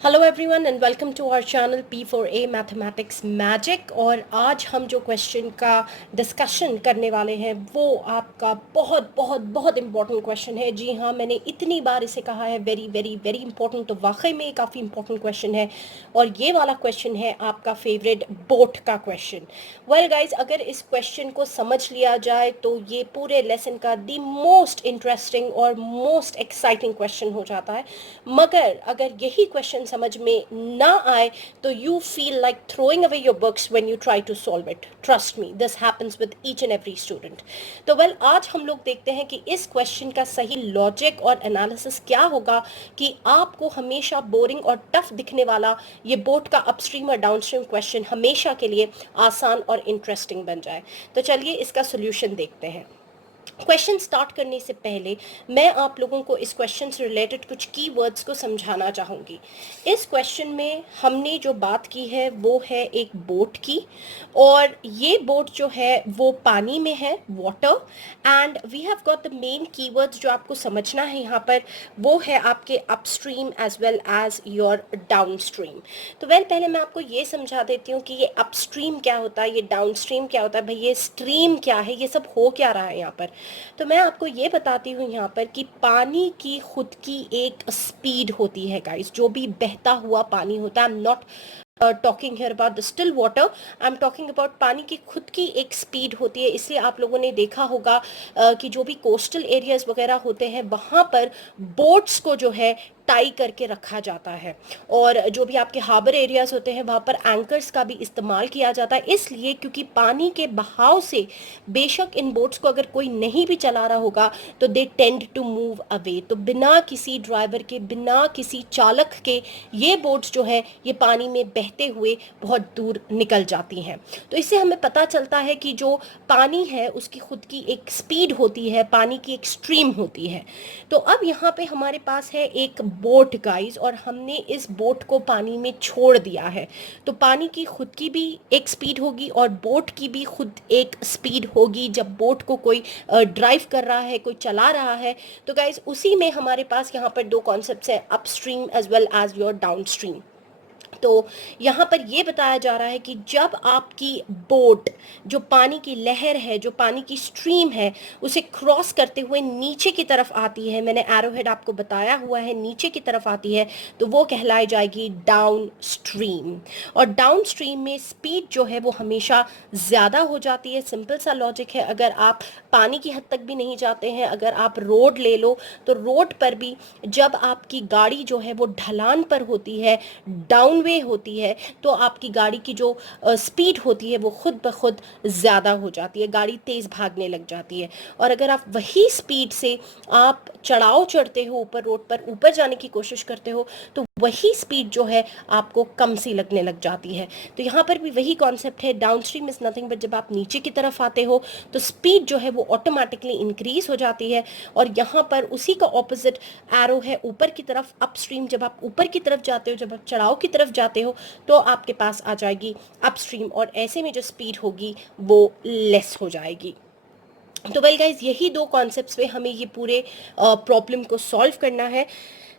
Hello everyone and welcome to our channel P4A mathematics magic. और आज हम जो क्वेश्चन का डिस्कशन करने वाले हैं वो आपका बहुत बहुत बहुत इंपॉर्टेंट क्वेश्चन है। जी हाँ, मैंने इतनी बार इसे कहा है, वेरी वेरी वेरी इंपॉर्टेंट। तो वाकई में काफ़ी इंपॉर्टेंट क्वेश्चन है और ये वाला क्वेश्चन है आपका फेवरेट बोट का क्वेश्चन। वेल गाइज, अगर इस क्वेश्चन को समझ लिया जाए तो ये पूरे लेसन का द मोस्ट इंटरेस्टिंग और मोस्ट एक्साइटिंग क्वेश्चन हो जाता है। मगर अगर यही क्वेश्चन समझ में ना आए तो you feel like throwing away your books when you try to solve it. Trust me, this happens with each and every student. तो वेल, आज हम लोग देखते हैं कि इस क्वेश्चन का सही लॉजिक और एनालिसिस क्या होगा कि आपको हमेशा बोरिंग और टफ दिखने वाला ये बोट का अपस्ट्रीम और डाउनस्ट्रीम क्वेश्चन हमेशा के लिए आसान और इंटरेस्टिंग बन जाए। तो चलिए इसका सोल्यूशन देखते हैं। क्वेश्चन स्टार्ट करने से पहले मैं आप लोगों को इस क्वेश्चन से रिलेटेड कुछ कीवर्ड्स को समझाना चाहूँगी। इस क्वेश्चन में हमने जो बात की है वो है एक बोट की, और ये बोट जो है वो पानी में है, water. And we have got the main keywords जो आपको समझना है यहाँ पर, वो है आपके upstream as well as your downstream. तो वेल, पहले मैं आपको ये समझा देती हूँ कि ये अपस्ट्रीम क्या होता है, ये डाउनस्ट्रीम क्या होता है, भाई ये स्ट्रीम क्या है, ये सब हो क्या रहा है यहाँ पर। तो मैं आपको ये बताती हूँ यहाँ पर कि पानी की खुद की एक स्पीड होती है गाइस। जो भी बहता हुआ पानी होता है, I am not talking here about the still water, I am talking about पानी की खुद की एक स्पीड होती है। इसलिए आप लोगों ने देखा होगा कि जो भी कोस्टल एरियाज वगैरह होते हैं वहाँ पर बोट्स को जो है टाई करके रखा जाता है, और जो भी आपके हार्बर एरियाज होते हैं वहाँ पर एंकर्स का भी इस्तेमाल किया जाता है। इसलिए क्योंकि पानी के बहाव से बेशक इन बोट्स को अगर कोई नहीं भी चला रहा होगा तो they tend to move away. तो बिना किसी ड्राइवर के, बिना किसी चालक के ये बोट्स जो है ये पानी में बहते हुए बहुत दूर निकल जाती हैं। तो इससे हमें पता चलता है कि जो पानी है उसकी खुद की एक स्पीड होती है, पानी की एक स्ट्रीम होती है। तो अब यहाँ पे हमारे पास है एक बोट गाइस, और हमने इस बोट को पानी में छोड़ दिया है। तो पानी की खुद की भी एक स्पीड होगी और बोट की भी खुद एक स्पीड होगी जब बोट को कोई ड्राइव कर रहा है, कोई चला रहा है। तो गाइस, उसी में हमारे पास यहाँ पर दो कॉन्सेप्ट्स हैं, upstream as well as your downstream. तो यहाँ पर ये बताया जा रहा है कि जब आपकी बोट, जो पानी की लहर है, जो पानी की स्ट्रीम है, उसे क्रॉस करते हुए नीचे की तरफ आती है, मैंने एरोहेड आपको बताया हुआ है, नीचे की तरफ आती है, तो वो कहलाई जाएगी डाउन स्ट्रीम। और डाउन स्ट्रीम में स्पीड जो है वो हमेशा ज़्यादा हो जाती है। सिंपल सा लॉजिक है, अगर आप पानी की हद तक भी नहीं जाते हैं, अगर आप रोड ले लो तो रोड पर भी जब आपकी गाड़ी जो है वो ढलान पर होती है, डाउन वे होती है, तो आपकी गाड़ी की जो स्पीड होती है वो खुद ब खुद ज़्यादा हो जाती है, गाड़ी तेज़ भागने लग जाती है। और अगर आप वही स्पीड से आप चढ़ाव चढ़ते हो, ऊपर रोड पर ऊपर जाने की कोशिश करते हो, तो वही स्पीड जो है आपको कम सी लगने लग जाती है। तो यहाँ पर भी वही कॉन्सेप्ट है, डाउनस्ट्रीम इज नथिंग बट जब आप नीचे की तरफ आते हो तो स्पीड जो है वो ऑटोमेटिकली इंक्रीज हो जाती है। और यहाँ पर उसी का ऑपोजिट एरो है ऊपर की तरफ, अपस्ट्रीम। जब आप ऊपर की तरफ जाते हो, जब आप चढ़ाव की तरफ जाते हो, तो आपके पास आ जाएगी अपस्ट्रीम, और ऐसे में जो स्पीड होगी वो लेस हो जाएगी। तो वेल गाइज, यही दो कॉन्सेप्ट्स पे हमें ये पूरे प्रॉब्लम को सॉल्व करना है।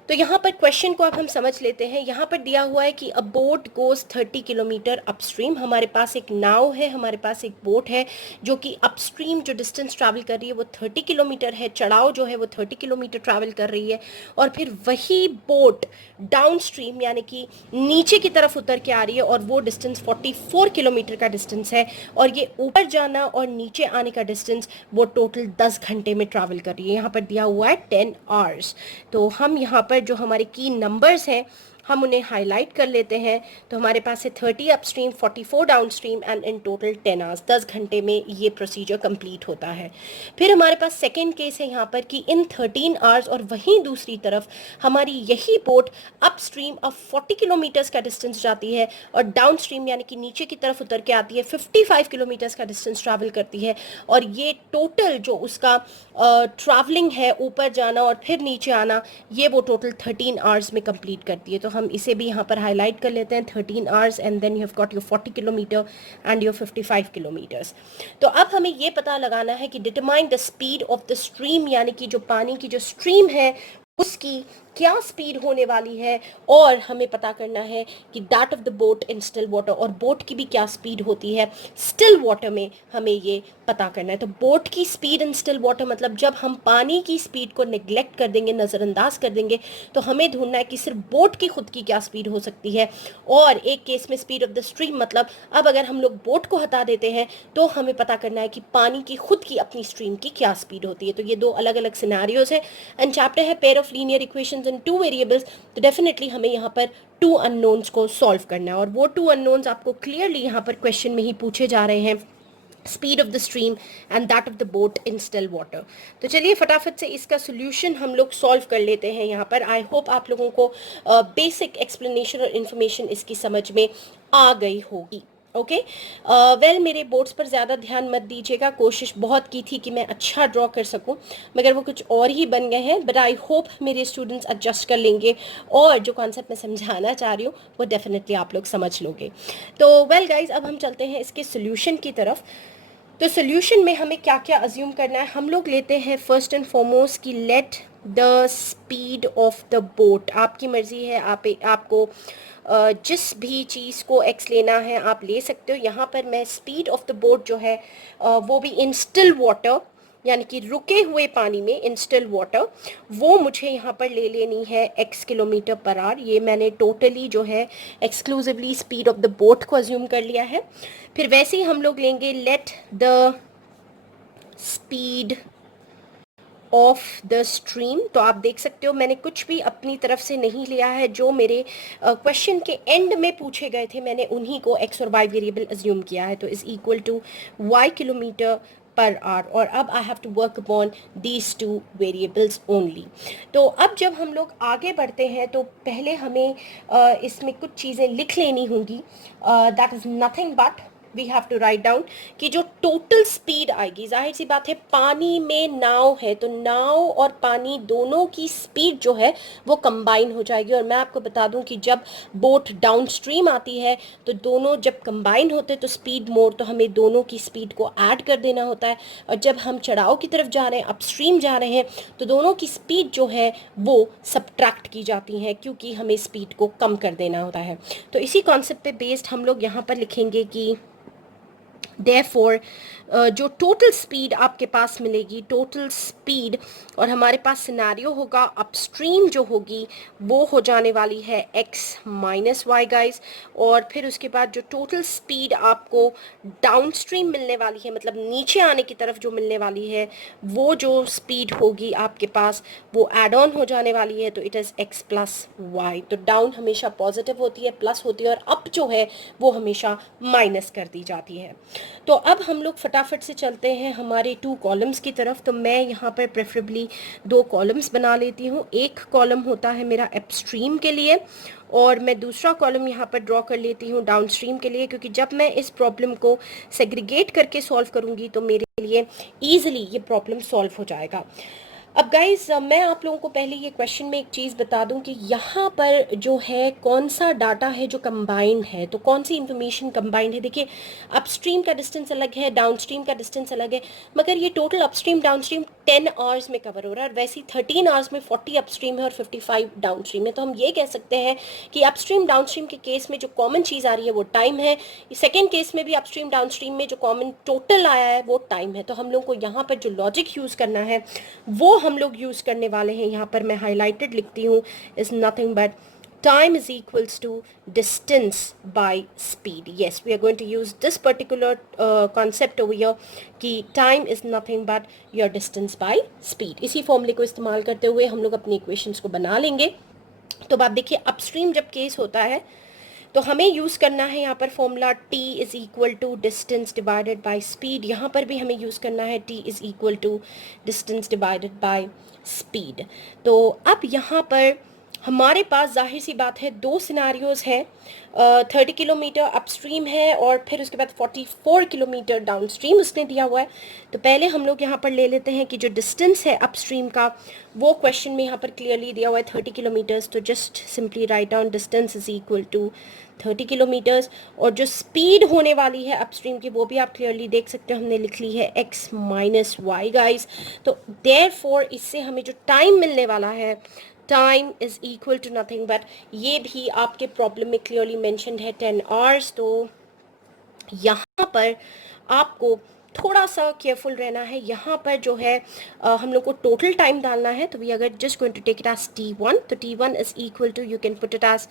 तो यहाँ पर क्वेश्चन को अब हम समझ लेते हैं। यहाँ पर दिया हुआ है कि अ बोट गोज 30 किलोमीटर अपस्ट्रीम। हमारे पास एक नाव है, हमारे पास एक बोट है जो कि अपस्ट्रीम जो डिस्टेंस ट्रैवल कर रही है वो 30 किलोमीटर है, चढ़ाव जो है वो 30 किलोमीटर ट्रैवल कर रही है। और फिर वही बोट डाउन स्ट्रीम यानी कि नीचे की तरफ उतर के आ रही है, और वो डिस्टेंस 44 किलोमीटर का डिस्टेंस है। और ये ऊपर जाना और नीचे आने का डिस्टेंस वो टोटल 10 घंटे में ट्रैवल कर रही है। यहाँ पर दिया हुआ है 10 आवर्स। तो हम यहाँ पर जो हमारे की नंबर्स हैं हम उन्हें हाईलाइट कर लेते हैं। तो हमारे पास है 30 upstream, 44 downstream and in total 10 hours. 10 घंटे में ये प्रोसीजर कंप्लीट होता है। फिर हमारे पास सेकेंड केस है यहाँ पर कि इन 13 आवर्स, और वहीं दूसरी तरफ हमारी यही बोट अपस्ट्रीम अब 40 किलोमीटर्स का डिस्टेंस जाती है, और डाउनस्ट्रीम यानी कि नीचे की तरफ उतर के आती है, 55 किलोमीटर्स का डिस्टेंस ट्रैवल करती है। और ये टोटल जो उसका ट्रैवलिंग है, ऊपर जाना और फिर नीचे आना, ये वो टोटल 13 आवर्स में कंप्लीट करती है। तो हम इसे भी यहाँ पर हाईलाइट कर लेते हैं, 13 hours and then you have got your 40 kilometre and your 55 kilometres. तो अब हमें ये पता लगाना है कि determine the speed of the stream, यानी कि जो पानी की जो स्ट्रीम है उसकी क्या स्पीड होने वाली है, और हमें पता करना है कि that of the boat in still water, और बोट की भी क्या स्पीड होती है स्टिल वाटर में, हमें ये पता करना है। तो बोट की स्पीड इन स्टिल वाटर मतलब जब हम पानी की स्पीड को नेग्लेक्ट कर देंगे, नज़रअंदाज कर देंगे, तो हमें ढूंढना है कि सिर्फ बोट की खुद की क्या स्पीड हो सकती है। और एक केस में स्पीड ऑफ द स्ट्रीम मतलब अब अगर हम लोग बोट को हटा देते हैं तो हमें पता करना है कि पानी की खुद की अपनी स्ट्रीम की क्या स्पीड होती है। तो ये दो अलग अलग सिनेरियोज है एंड चैप्टर है pair of linear equations in two variables. तो डेफिनेटली हमें यहाँ पर टू अननोन्स को सॉल्व करना है, और वो टू अननोन्स आपको क्लियरली यहाँ पर क्वेश्चन में ही पूछे जा रहे हैं, speed of the stream and that of the boat in still water. तो चलिए फटाफट से इसका सोल्यूशन हम लोग सॉल्व कर लेते हैं यहाँ पर। आई होप आप लोगों को बेसिक एक्सप्लेनेशन और इन्फॉर्मेशन इसकी समझ में आ गई होगी। ओके वेल मेरे बोर्ड्स पर ज़्यादा ध्यान मत दीजिएगा, कोशिश बहुत की थी कि मैं अच्छा ड्रॉ कर सकूं, मगर वो कुछ और ही बन गए हैं। बट आई होप मेरे स्टूडेंट्स एडजस्ट कर लेंगे और जो कॉन्सेप्ट मैं समझाना चाह रही हूँ वो डेफिनेटली आप लोग समझ लोगे। तो वेल गाइज अब हम चलते हैं इसके सोल्यूशन की तरफ। तो सोल्यूशन में हमें क्या क्या अज्यूम करना है, हम लोग लेते हैं फर्स्ट एंड फॉरमोस्ट की let the speed of the boat. आपकी मर्जी है, आपको जिस भी चीज़ को एक्स लेना है आप ले सकते हो। यहाँ पर मैं स्पीड ऑफ द बोट जो है वो भी इन स्टिल वाटर यानी कि रुके हुए पानी में इन स्टिल वाटर, वो मुझे यहाँ पर ले लेनी है x किलोमीटर पर आवर। ये मैंने टोटली जो है exclusively speed of the boat को अज्यूम कर लिया है। फिर वैसे ही हम लोग लेंगे let the speed of the stream. तो आप देख सकते हो मैंने कुछ भी अपनी तरफ से नहीं लिया है, जो मेरे क्वेश्चन के एंड में पूछे गए थे मैंने उन्हीं को x और y वेरिएबल अज्यूम किया है। तो is equal to y kilometre per hour, और अब I have to work upon these two variables only. तो अब जब हम लोग आगे बढ़ते हैं तो पहले हमें इसमें कुछ चीज़ें लिख लेनी होंगी। That is nothing but we have to write down कि जो टोटल स्पीड आएगी, जाहिर सी बात है पानी में नाव है तो नाव और पानी दोनों की स्पीड जो है वो कंबाइन हो जाएगी। और मैं आपको बता दूं कि जब बोट डाउन स्ट्रीम आती है तो दोनों जब कंबाइन होते हैं तो स्पीड मोर, तो हमें दोनों की स्पीड को ऐड कर देना होता है। और जब हम चढ़ाव की तरफ जा रहे हैं, अपस्ट्रीम जा रहे हैं, तो दोनों की स्पीड जो है वो सब्ट्रैक्ट की जाती है क्योंकि हमें स्पीड को कम कर देना होता है। तो इसी कॉन्सेप्ट पे बेस्ड हम लोग यहाँ पर लिखेंगे कि Therefore, जो टोटल स्पीड आपके पास मिलेगी, टोटल स्पीड, और हमारे पास सिनेरियो होगा अपस्ट्रीम जो होगी वो हो जाने वाली है x माइनस वाई गाइज। और फिर उसके बाद जो टोटल स्पीड आपको डाउनस्ट्रीम मिलने वाली है, मतलब नीचे आने की तरफ जो मिलने वाली है, वो जो स्पीड होगी आपके पास वो एड ऑन हो जाने वाली है। तो it is x plus y. तो डाउन हमेशा पॉजिटिव होती है, प्लस होती है, और अप जो है वो हमेशा माइनस कर दी जाती है। तो अब हम लोग फटाफट से चलते हैं हमारे टू कॉलम्स की तरफ। तो मैं यहाँ पर प्रेफरेबली दो कॉलम्स बना लेती हूँ। एक कॉलम होता है मेरा अपस्ट्रीम के लिए और मैं दूसरा कॉलम यहाँ पर ड्रॉ कर लेती हूँ डाउनस्ट्रीम के लिए, क्योंकि जब मैं इस प्रॉब्लम को सेग्रीगेट करके सॉल्व करूँगी तो मेरे लिए ईजिली ये प्रॉब्लम सॉल्व हो जाएगा। अब गाइज मैं आप लोगों को पहले ये क्वेश्चन में एक चीज़ बता दूं कि यहाँ पर जो है कौन सा डाटा है जो कंबाइंड है, तो कौन सी इंफॉर्मेशन कंबाइंड है। देखिए अपस्ट्रीम का डिस्टेंस अलग है, डाउनस्ट्रीम का डिस्टेंस अलग है, मगर ये टोटल अपस्ट्रीम डाउनस्ट्रीम 10 आवर्स में कवर हो रहा है। और वैसे ही 13 आवर्स में 40 अपस्ट्रीम है और 55 डाउनस्ट्रीम है। तो हम ये कह सकते हैं कि अपस्ट्रीम डाउनस्ट्रीम के केस में जो कॉमन चीज़ आ रही है वो टाइम है। सेकेंड केस में भी अपस्ट्रीम डाउनस्ट्रीम में जो कॉमन टोटल आया है वो टाइम है। तो हम लोग को यहाँ पर जो लॉजिक यूज़ करना है वो हम लोग यूज़ करने वाले हैं। यहाँ पर मैं हाईलाइटेड लिखती हूँ, is nothing but time is equals to distance by speed. Yes, we are going to use this particular concept over here कि time is nothing but your distance by speed। इसी फॉर्मूले को इस्तेमाल करते हुए हम लोग अपनी इक्वेशंस को बना लेंगे। तो आप देखिए अपस्ट्रीम जब केस होता है तो हमें यूज़ करना है यहाँ पर formula t is equal to distance divided by speed. यहाँ पर भी हमें यूज़ करना है t is equal to distance divided by speed. तो अब यहाँ पर हमारे पास जाहिर सी बात है दो सिनारियोज हैं, 30 किलोमीटर अपस्ट्रीम है और फिर उसके बाद 44 किलोमीटर डाउनस्ट्रीम उसने दिया हुआ है। तो पहले हम लोग यहाँ पर ले लेते हैं कि जो डिस्टेंस है अपस्ट्रीम का वो क्वेश्चन में यहाँ पर क्लियरली दिया हुआ है 30 किलोमीटर्स। तो just simply write down distance is equal to 30 kilometres. और जो स्पीड होने वाली है अपस्ट्रीम की वो भी आप क्लियरली देख सकते हो, हमने लिख ली है x माइनस वाई गाइज। तो देयरफॉर इससे हमें जो टाइम मिलने वाला है, time is equal to nothing but, ये भी आपके प्रॉब्लम में क्लियरली मेंशन्ड है 10 आवर्स। तो यहाँ पर आपको थोड़ा सा केयरफुल रहना है। यहाँ पर जो है हम लोग को टोटल टाइम डालना है। तो वी अगर just going to take it as t1, तो t1 is equal to, you can put it as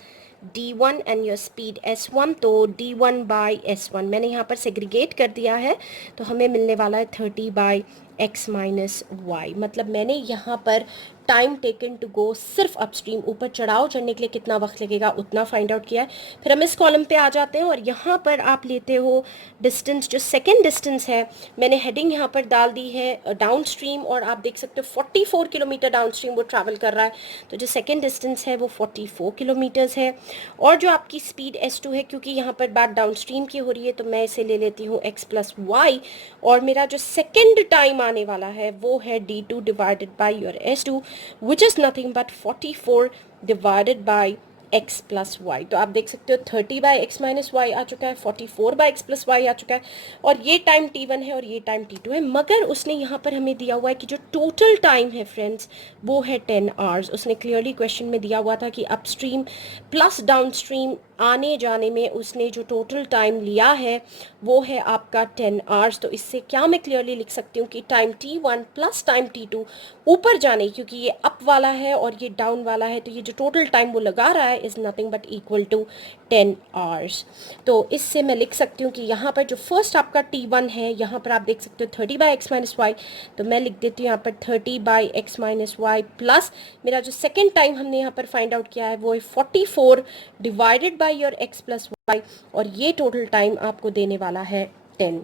d1 and your speed s1। तो d1 बाई s1 मैंने यहाँ पर सेग्रीगेट कर दिया है, तो हमें मिलने वाला है 30 बाई x माइनस वाई। मतलब मैंने यहाँ पर टाइम टेकन टू गो सिर्फ अपस्ट्रीम, ऊपर चढ़ाव चढ़ने के लिए कितना वक्त लगेगा उतना फाइंड आउट किया है। फिर हम इस कॉलम पे आ जाते हैं और यहाँ पर आप लेते हो डिस्टेंस, जो सेकेंड डिस्टेंस है मैंने हेडिंग यहाँ पर डाल दी है डाउन स्ट्रीम, और आप देख सकते हो 44 किलोमीटर डाउन स्ट्रीम वो ट्रैवल कर रहा है। तो जो सेकेंड डिस्टेंस है वो 44 किलोमीटर्स है। और जो आपकी स्पीड s2 है, क्योंकि यहाँ पर बात डाउन स्ट्रीम की हो रही है तो मैं इसे ले लेती हूँ x प्लस वाई। और मेरा जो सेकेंड टाइम आने वाला है वो है d2 divided by your s2 which is nothing but 44 divided by x plus y. तो आप देख सकते हो 30 बाई एक्स माइनस वाई आ चुका है, 44 बाई एक्स प्लस वाई आ चुका है, और ये टाइम t1 है और ये टाइम t2 है। मगर उसने यहाँ पर हमें दिया हुआ है कि जो टोटल टाइम है फ्रेंड्स वो है 10 आवर्स। उसने क्लियरली क्वेश्चन में दिया हुआ था कि अपस्ट्रीम प्लस डाउनस्ट्रीम आने जाने में उसने जो टोटल टाइम लिया है वो है आपका 10 आवर्स। तो इससे क्या मैं क्लियरली लिख सकती हूँ कि time t1 plus time t2 ऊपर जाने, क्योंकि ये अप वाला है और ये डाउन वाला है, तो ये जो टोटल टाइम वो लगा रहा है is nothing but equal to 10 hours. तो इससे मैं लिख सकती हूँ कि यहाँ पर जो फर्स्ट आपका t1 है, यहाँ पर आप देख सकते हो 30 बाई एक्स माइनस वाई, तो मैं लिख देती हूँ यहाँ पर 30 by x minus y plus मेरा जो सेकेंड टाइम हमने यहाँ पर फाइंड आउट किया है वो है 44 divided by your x plus y, और ये टोटल टाइम आपको देने वाला है 10।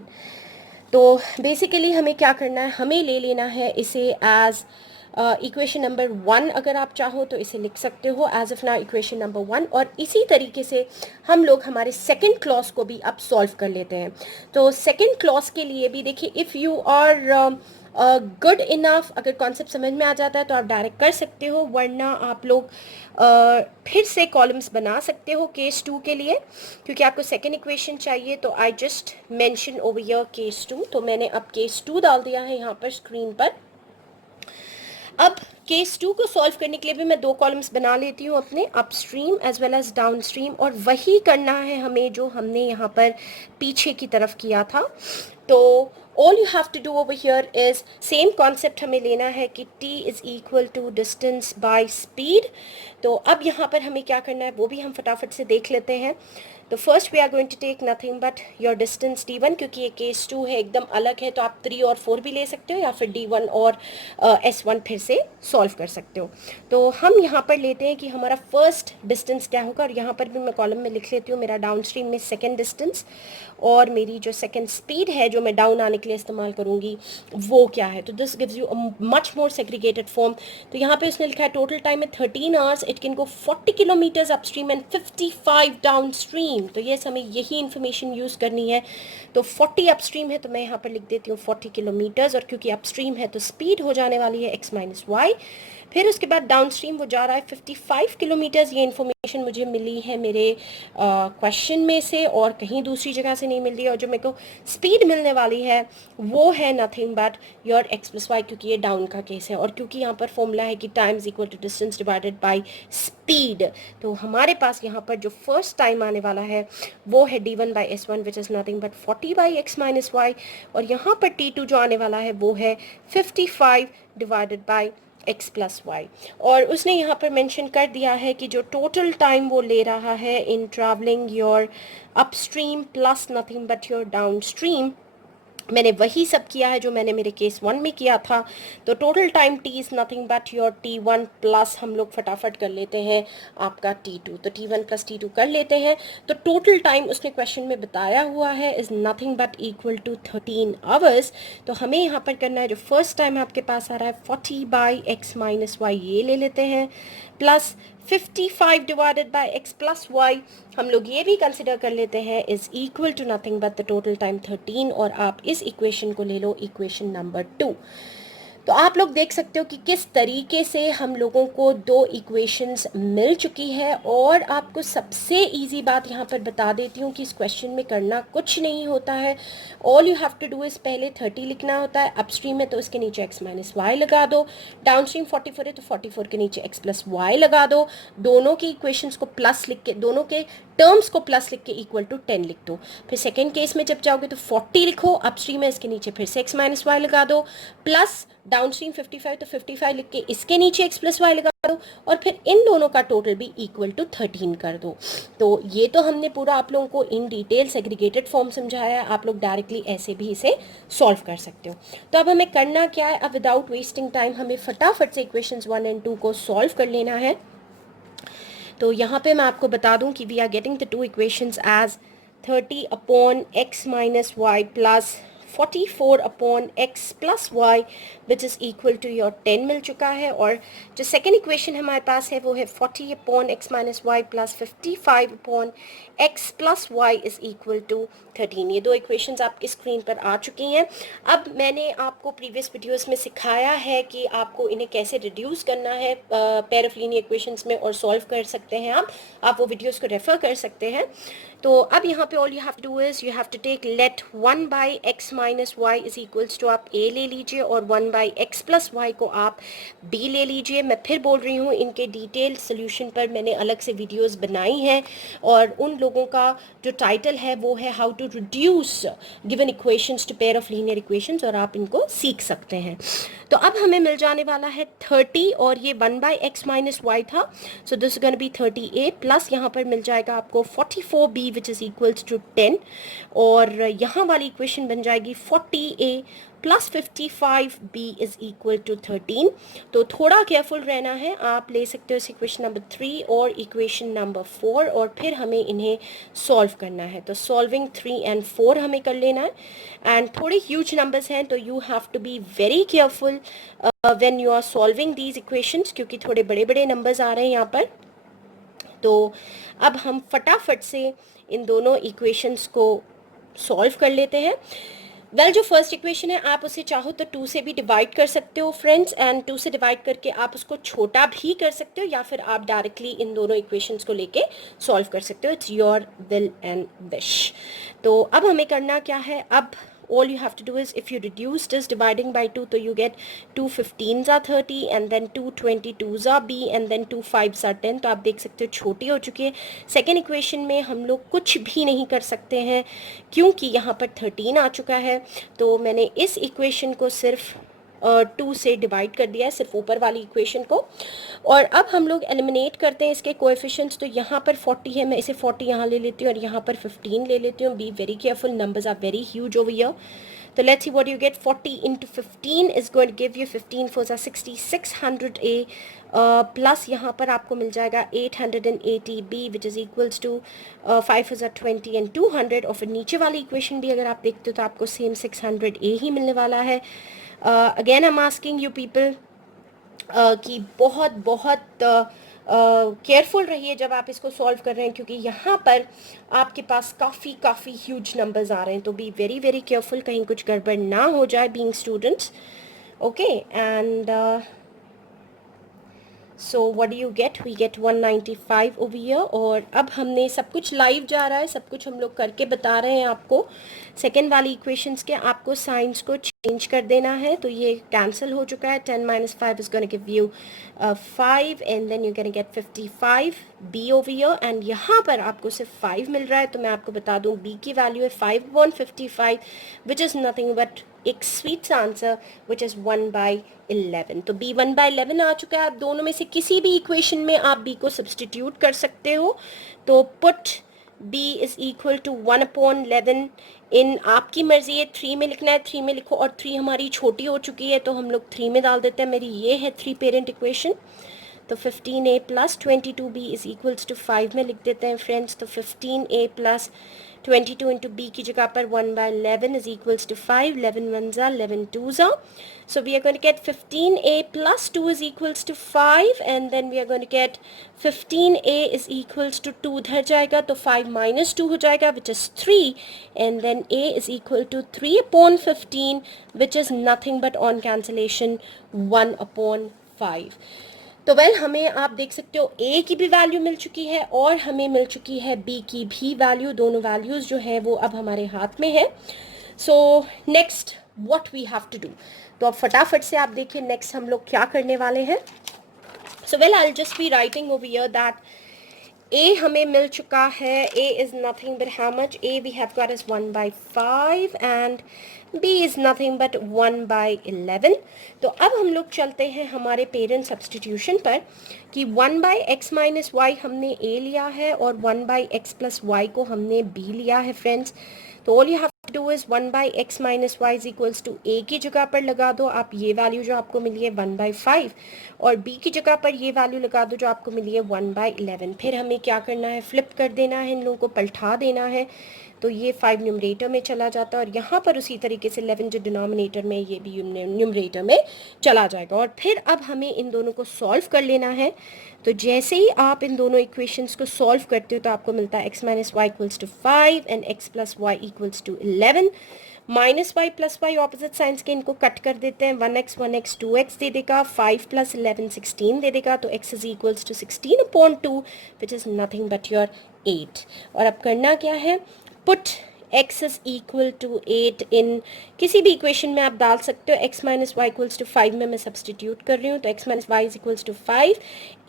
तो बेसिकली हमें क्या करना है, हमें ले लेना है इसे एज इक्वेशन नंबर 1। अगर आप चाहो तो इसे लिख सकते हो as of now equation number 1, और इसी तरीके से हम लोग हमारे सेकंड क्लॉज को भी अब सॉल्व कर लेते हैं। तो सेकंड क्लॉज के लिए भी देखिए, if you are good enough, अगर कॉन्सेप्ट समझ में आ जाता है तो आप डायरेक्ट कर सकते हो, वरना आप लोग फिर से कॉलम्स बना सकते हो केस 2 के लिए, क्योंकि आपको सेकेंड इक्वेशन चाहिए। तो I just mention over here case 2, तो मैंने अब केस 2 डाल दिया है यहाँ पर स्क्रीन पर। अब केस 2 को सॉल्व करने के लिए भी मैं दो कॉलम्स बना लेती हूँ अपने, upstream as well as downstream, और वही करना है हमें जो हमने यहाँ पर पीछे की तरफ किया था। तो all you have to do over here is same concept हमें लेना है कि t is equal to distance by speed. तो अब यहाँ पर हमें क्या करना है वो भी हम फटाफट से देख लेते हैं। तो first we are going to take nothing but your distance d1, क्योंकि ये केस 2 है एकदम अलग है, तो आप 3 और 4 भी ले सकते हो, या फिर d1 और s1 फिर से सॉल्व कर सकते हो। तो हम यहाँ पर लेते हैं कि हमारा फर्स्ट डिस्टेंस क्या होगा, और यहाँ पर भी मैं कॉलम में लिख लेती हूँ मेरा डाउन स्ट्रीम में सेकेंड डिस्टेंस, और मेरी जो सेकेंड स्पीड है जो मैं डाउन आने के लिए इस्तेमाल करूँगी वो क्या है। तो this gives you much more segregated form. तो यहाँ पे उसने लिखा है टोटल टाइम है 13 hours, it can go 40 kilometres upstream and 55 down stream. तो ये हमें यही इन्फॉर्मेशन यूज़ करनी है। तो 40 अपस्ट्रीम है तो मैं यहाँ पर लिख देती हूँ 40 किलोमीटर्स, और क्योंकि अपस्ट्रीम है तो स्पीड हो जाने वाली है x माइनस वाई। फिर उसके बाद डाउन स्ट्रीम वो जा रहा है 55 किलोमीटर्स। ये इन्फॉर्मेशन मुझे मिली है मेरे क्वेश्चन में से और कहीं दूसरी जगह से नहीं मिल रही है, और जो मेरे को स्पीड मिलने वाली है वो है nothing but your x plus y, क्योंकि ये डाउन का केस है, और क्योंकि यहाँ पर फॉर्मूला है कि time is equal to distance divided by speed. तो हमारे पास यहाँ पर जो फर्स्ट टाइम आने वाला है वो है d1 by s1 which is nothing but 40 by x minus y, और यहाँ पर t2 जो आने वाला है वो है 55 divided by x plus y. और उसने यहाँ पर मेंशन कर दिया है कि जो टोटल टाइम वो ले रहा है इन travelling your upstream plus nothing but your down stream, मैंने वही सब किया है जो मैंने मेरे केस 1 में किया था। तो total time t is nothing but your t1 plus हम लोग फटाफट कर लेते हैं आपका t2, तो t1 प्लस t2 कर लेते हैं। तो टोटल टाइम उसने क्वेश्चन में बताया हुआ है is nothing but equal to 13 hours. तो हमें यहाँ पर करना है, जो फर्स्ट टाइम आपके पास आ रहा है 40 बाई एक्स माइनस वाई, ये ले लेते हैं, plus 55 divided by x plus y हम लोग ये भी कंसिडर कर लेते हैं is equal to nothing but the total time 13, और आप इस इक्वेशन को ले लो इक्वेशन नंबर 2। तो आप लोग देख सकते हो कि किस तरीके से हम लोगों को दो इक्वेशंस मिल चुकी है। और आपको सबसे इजी बात यहाँ पर बता देती हूँ कि इस क्वेश्चन में करना कुछ नहीं होता है। All you have to do is पहले 30 लिखना होता है, अपस्ट्रीम है तो इसके नीचे x माइनस वाई लगा दो, डाउनस्ट्रीम 44 है तो 44 के नीचे x प्लस वाई लगा दो, दोनों की इक्वेशंस को प्लस लिख के, दोनों के टर्म्स को प्लस लिख के इक्वल टू 10 लिख दो। फिर सेकेंड केस में जब जाओगे तो 40 लिखो, अपस्ट्रीम है इसके नीचे फिर से x माइनस वाई लगा दो, प्लस डाउनस्ट्रीम 55 तो 55 लिख के इसके नीचे x प्लस वाई लगा दो, और फिर इन दोनों का टोटल भी इक्वल टू 13 कर दो। तो ये तो हमने पूरा आप लोगों को इन डिटेल सेग्रीगेटेड फॉर्म समझाया है, आप लोग डायरेक्टली ऐसे भी इसे सॉल्व कर सकते हो। तो अब हमें करना क्या है, अब विदाउट वेस्टिंग टाइम हमें फटाफट से इक्वेशंस 1 और 2 को सॉल्व कर लेना है। तो यहाँ पे मैं आपको बता दूं कि we are getting the two equations as 30 upon x minus y plus 44 upon x plus y which is equal to your 10 मिल चुका है। और जो सेकेंड इक्वेशन हमारे पास है वो है 40 upon x minus y plus 55 upon x plus y is equal to 13। ये दो इक्वेशंस आपकी स्क्रीन पर आ चुकी हैं। अब मैंने आपको प्रीवियस वीडियोस में सिखाया है कि आपको इन्हें कैसे रिड्यूस करना है पेयर ऑफ लीनियर इक्वेशंस में, और सॉल्व कर सकते हैं आप वो वीडियोस को रेफर कर सकते हैं। तो अब यहाँ पे all you have to do is you have to take let 1 by x minus y is equals to आप a ले लीजिए, और 1 बाई एक्स प्लस वाई को आप b ले लीजिए। मैं फिर बोल रही हूँ, इनके डिटेल सोल्यूशन पर मैंने अलग से वीडियोस बनाई हैं, और उन लोगों का जो टाइटल है वो है how to reduce given equations to pair of linear equations, और आप इनको सीख सकते हैं। तो अब हमें मिल जाने वाला है 30, और ये 1 बाई एक्स माइनस वाई था, so this is gonna be 30a plus यहाँ पर मिल जाएगा आपको 44b which is equals to 10, और यहाँ वाली इक्वेशन बन जाएगी 40a plus 55b is equal to 13। तो थोड़ा केयरफुल रहना है, आप ले सकते हो इस इक्वेशन नंबर 3 और इक्वेशन नंबर 4, और फिर हमें इन्हें सॉल्व करना है। तो सॉल्विंग 3 एंड 4 हमें कर लेना है, एंड थोड़े ह्यूज नंबर्स हैं तो you have to be very careful when you are solving these equations, क्योंकि थोड़े बड़े बड़े नंबर्स आ रहे हैं यहाँ पर। तो अब हम फटाफट से इन दोनों इक्वेशंस को सॉल्व कर लेते हैं। वेल जो फर्स्ट इक्वेशन है आप उसे चाहो तो 2 से भी डिवाइड कर सकते हो फ्रेंड्स, एंड 2 से डिवाइड करके आप उसको छोटा भी कर सकते हो, या फिर आप डायरेक्टली इन दोनों इक्वेशंस को लेके सॉल्व कर सकते हो। It's your will and wish. तो अब हमें करना क्या है, अब all you have to do is if you reduce this dividing by 2 तो you get 2 15s are 30 and then 2 22s are b and then 2 5s are 10। तो आप देख सकते हो छोटी हो चुकी है। सेकेंड इक्वेशन में हम लोग कुछ भी नहीं कर सकते हैं क्योंकि यहाँ पर 13 आ चुका है, तो मैंने इस इक्वेशन को सिर्फ 2 से डिवाइड कर दिया है, सिर्फ ऊपर वाली इक्वेशन को। और अब हम लोग एलिमिनेट करते हैं इसके कोएफिशिएंट्स। तो यहाँ पर 40 है, मैं इसे 40 यहाँ ले लेती हूँ और यहाँ पर 15 ले लेती हूँ। B very careful, numbers are very huge over here। तो let's see what you get। 40 into 15 is going to give you 15 4 6600a plus यहाँ पर आपको मिल जाएगा 880b which is equals to 5 20 and 200। और फिर नीचे वाली इक्वेशन भी अगर आप देखते हो तो आपको सेम 600a ही मिलने वाला है। Again I am asking you people कि बहुत बहुत केयरफुल रहिए जब आप इसको सॉल्व कर रहे हैं, क्योंकि यहाँ पर आपके पास काफ़ी ह्यूज नंबर्स आ रहे हैं। तो बी वेरी वेरी केयरफुल, कहीं कुछ गड़बड़ ना हो जाए being students. Okay, and so what do you get, we get 195 over here. और अब हमने सब कुछ लाइव जा रहा है, सब कुछ हम लोग करके बता रहे हैं आपको। सेकेंड वाली इक्वेशंस के आपको साइंस को चेंज कर देना है, तो ये कैंसिल हो चुका है। 10 - 5 is gonna give you 5 and then you gonna get 55 b over here, and यहाँ पर आपको सिर्फ 5 मिल रहा है। तो मैं आपको बता दूँ b की वैल्यू है 5/55 विच इज़ नथिंग बट एक स्वीट आंसर विच इज़ 1/11। तो b 1/11 आ चुका है। आप दोनों में से किसी भी इक्वेशन में आप b को सब्सटीट्यूट कर सकते हो। तो put b is equal to 1/11 in, आपकी मर्जी है 3 में लिखना है 3 में लिखो, और 3 हमारी छोटी हो चुकी है तो हम लोग 3 में डाल देते हैं। मेरी ये है 3 पेरेंट इक्वेशन। तो 15a plus 22b is equals to 5 में लिख देते हैं फ्रेंड्स। तो 15a प्लस 22 इंटू बी की जगह पर 1/11 इज इक्वल्स टू 5, 11 1 ज़ा 11 2 ज़ा. So we are going to get 15a plus 2 is equals to 5, and then we are going to get 15a is equals to 2 इधर जाएगा तो 5 minus 2 हो जाएगा which is 3, and then a is equal to 3 upon 15 which is nothing but on cancellation 1 upon 5. तो well हमें आप देख सकते हो a की भी वैल्यू मिल चुकी है और हमें मिल चुकी है b की भी वैल्यू. दोनों वैल्यूज़ जो है वो अब हमारे हाथ में है. So next what we have to do. तो अब फटाफट से आप देखिए नेक्स्ट हम लोग क्या करने वाले हैं. So well I will just be writing over here that a हमें मिल चुका है. a is nothing but how much? a we have got is 1/5 and b is nothing but 1/11. तो अब हम लोग चलते हैं हमारे पेरेंट सब्सटीट्यूशन पर कि 1/x minus y हमने a लिया है और 1/x plus y को हमने b लिया है फ्रेंड्स. तो all you have to do is 1/x minus y is equals to a की जगह पर लगा दो आप ये वैल्यू जो आपको मिली है 1/5 और b की जगह पर ये वैल्यू लगा दो जो आपको मिली है 1/11. फिर हमें क्या करना है, फ्लिप कर देना है, इन लोगों को पलटा देना है. तो ये 5 न्यूमरेटर में चला जाता है और यहाँ पर उसी तरीके से 11 जो डिनोमिनेटर में ये भी न्यूमरेटर में चला जाएगा. और फिर अब हमें इन दोनों को सॉल्व कर लेना है. तो जैसे ही आप इन दोनों इक्वेशंस को सॉल्व करते हो तो आपको मिलता है x minus y equals to 5 and x plus y equals to 11. Minus y plus y opposite signs के इनको कट कर देते हैं. 1x 2x दे देगा, 5 प्लस 11 16 दे देगा. तो x is equals to 16/2 which is nothing but your 8. और अब करना क्या है, put x is equal to 8 in किसी भी इक्वेशन में आप डाल सकते हो. x minus y equals to 5 में मैं सब्सटीट्यूट कर रही हूँ. तो x minus y is equals to 5,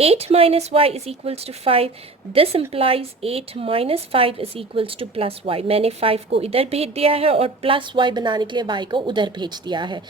8 minus y is equals to 5. This implies 8 minus 5 is equals to plus Y. मैंने 5 को इधर भेज दिया है और प्लस वाई बनाने के लिए y को उधर भेज दिया है.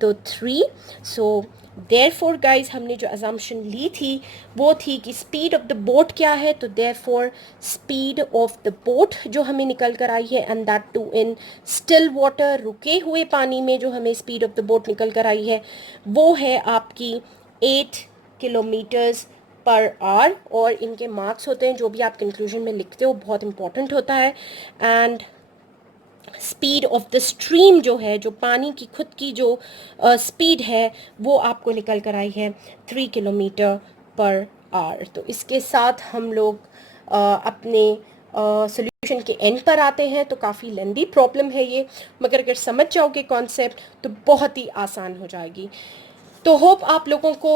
तो 3. सो देयरफॉर गाइज हमने जो अजम्पशन ली थी वो थी कि स्पीड ऑफ द बोट क्या है. तो therefore speed of the boat जो हमें निकल कर आई है and that too in still water, रुके हुए पानी में जो हमें स्पीड ऑफ द बोट निकल कर आई है वो है आपकी 8 किलोमीटर्स पर आवर. और इनके मार्क्स होते हैं जो भी आप कंक्लूजन में लिखते हो बहुत इंपॉर्टेंट होता है. And speed of the stream जो है, जो पानी की खुद की जो स्पीड है वो आपको निकल कर आई है 3 किलोमीटर पर आवर. तो इसके साथ हम लोग अपने सोल्यूशन के एंड पर आते हैं. तो काफ़ी लेंदी प्रॉब्लम है ये, मगर अगर समझ जाओगे कॉन्सेप्ट तो बहुत ही आसान हो जाएगी. तो होप आप लोगों को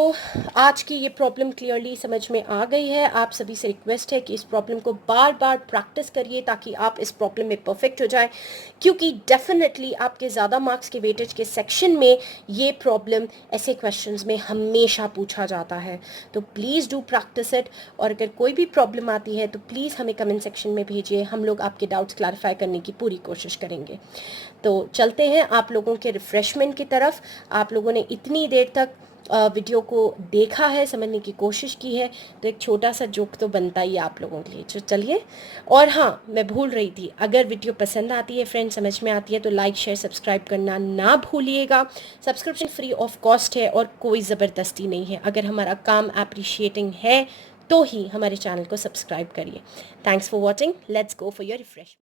आज की ये प्रॉब्लम क्लियरली समझ में आ गई है. आप सभी से रिक्वेस्ट है कि इस प्रॉब्लम को बार बार प्रैक्टिस करिए ताकि आप इस प्रॉब्लम में परफेक्ट हो जाए, क्योंकि डेफिनेटली आपके ज़्यादा मार्क्स के वेटेज के सेक्शन में ये प्रॉब्लम ऐसे क्वेश्चंस में हमेशा पूछा जाता है. तो प्लीज़ डू प्रैक्टिस इट. और अगर कोई भी प्रॉब्लम आती है तो प्लीज़ हमें कमेंट सेक्शन में भेजिए, हम लोग आपके डाउट्स क्लैरिफाई करने की पूरी कोशिश करेंगे. तो चलते हैं आप लोगों के रिफ़्रेशमेंट की तरफ. आप लोगों ने इतनी देर तक वीडियो को देखा है, समझने की कोशिश की है, तो एक छोटा सा जोक तो बनता ही आप लोगों के लिए. तो चलिए. और हाँ, मैं भूल रही थी, अगर वीडियो पसंद आती है फ्रेंड, समझ में आती है तो लाइक शेयर सब्सक्राइब करना ना भूलिएगा. सब्सक्रिप्शन फ्री ऑफ कॉस्ट है और कोई ज़बरदस्ती नहीं है. अगर हमारा काम अप्रिशिएटिंग है तो ही हमारे चैनल को सब्सक्राइब करिए. Thanks for watching. Let's go for your refresh.